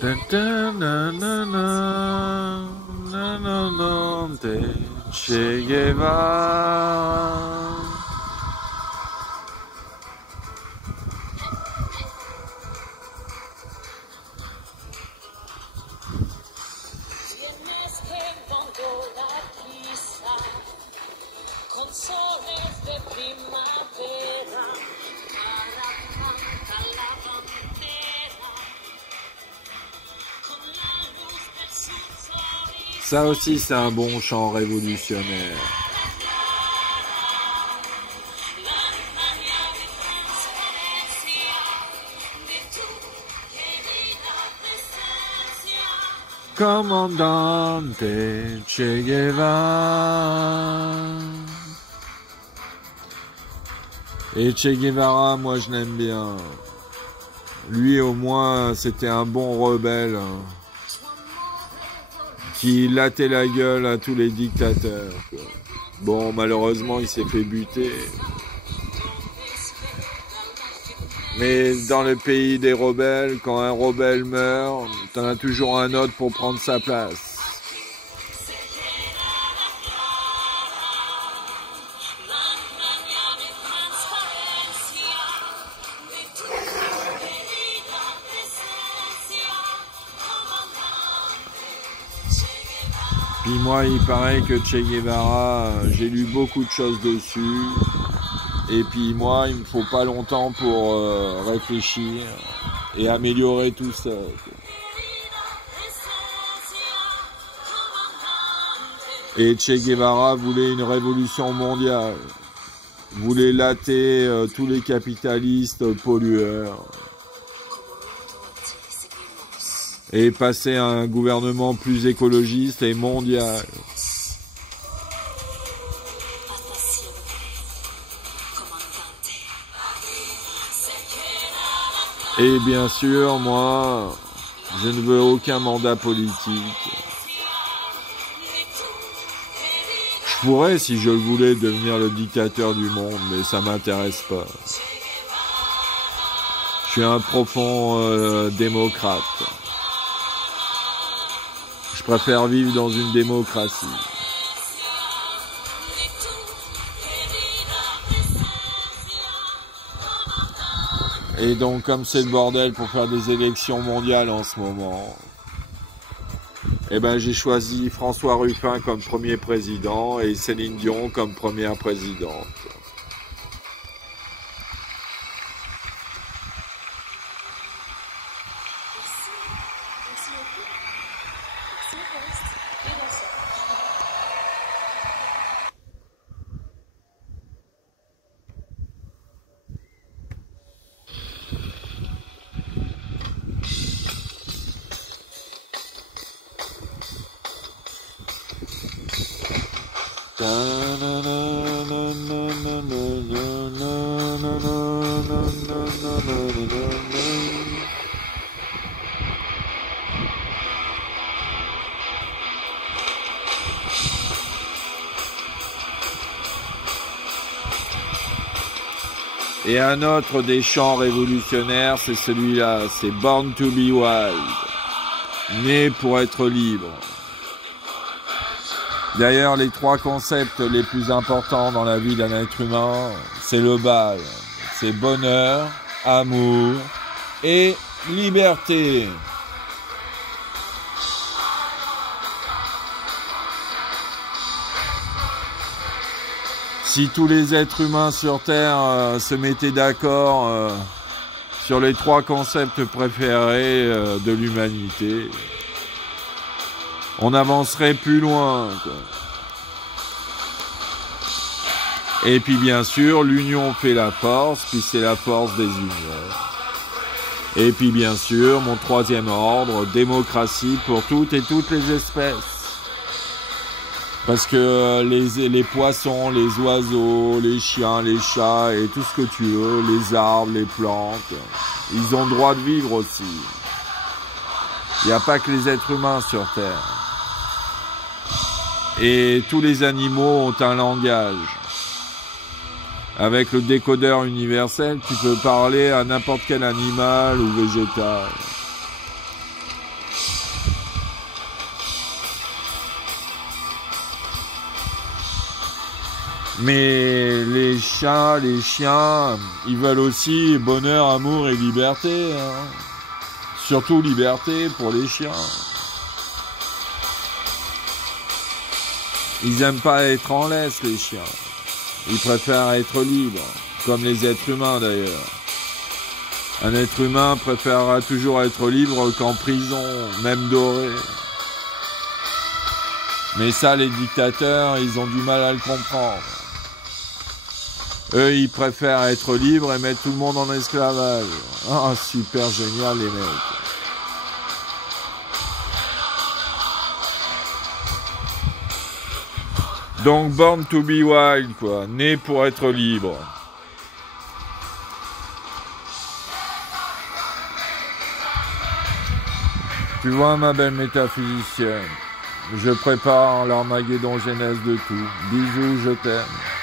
Dun, dun, na, na, na, na, na, na, de Che Guevara. Ça aussi, c'est un bon chant révolutionnaire. Commandante Che Guevara. Et Che Guevara, moi je l'aime bien. Lui au moins, c'était un bon rebelle. Qui lattait la gueule à tous les dictateurs, quoi. Bon, malheureusement, il s'est fait buter. Mais dans le pays des rebelles, quand un rebelle meurt, t'en as toujours un autre pour prendre sa place. Puis moi, il paraît que Che Guevara, j'ai lu beaucoup de choses dessus. Et puis moi, il me faut pas longtemps pour réfléchir et améliorer tout ça, quoi. Et Che Guevara voulait une révolution mondiale. Voulait latter tous les capitalistes pollueurs. Et passer à un gouvernement plus écologiste et mondial. Et bien sûr, moi, je ne veux aucun mandat politique. Je pourrais, si je le voulais, devenir le dictateur du monde, mais ça m'intéresse pas. Je suis un profond démocrate. Je préfère vivre dans une démocratie. Et donc, comme c'est le bordel pour faire des élections mondiales en ce moment, eh ben, j'ai choisi François Ruffin comme premier président et Céline Dion comme première présidente. Et un autre des chants révolutionnaires, c'est celui-là, c'est Born to be Wild, né pour être libre. D'ailleurs, les trois concepts les plus importants dans la vie d'un être humain, c'est le bal. C'est bonheur, amour et liberté. Si tous les êtres humains sur Terre se mettaient d'accord sur les trois concepts préférés de l'humanité, on avancerait plus loin, quoi. Et puis bien sûr, l'union fait la force, puis c'est la force des unions. Et puis bien sûr, mon troisième ordre, démocratie pour toutes et toutes les espèces. Parce que les poissons, les oiseaux, les chiens, les chats et tout ce que tu veux, les arbres, les plantes, ils ont le droit de vivre aussi. Il n'y a pas que les êtres humains sur Terre. Et tous les animaux ont un langage. Avec le décodeur universel, tu peux parler à n'importe quel animal ou végétal. Mais les chats, les chiens, ils veulent aussi bonheur, amour et liberté. Hein. Surtout liberté pour les chiens. Ils aiment pas être en laisse, les chiens. Ils préfèrent être libres, comme les êtres humains d'ailleurs. Un être humain préférera toujours être libre qu'en prison, même doré. Mais ça, les dictateurs, ils ont du mal à le comprendre. Eux, ils préfèrent être libres et mettre tout le monde en esclavage. Ah, super génial, les mecs. Donc, born to be wild, quoi. Né pour être libre. Tu vois, ma belle métaphysicienne, je prépare l'Armageddon Genèse de tout. Bisous, je t'aime.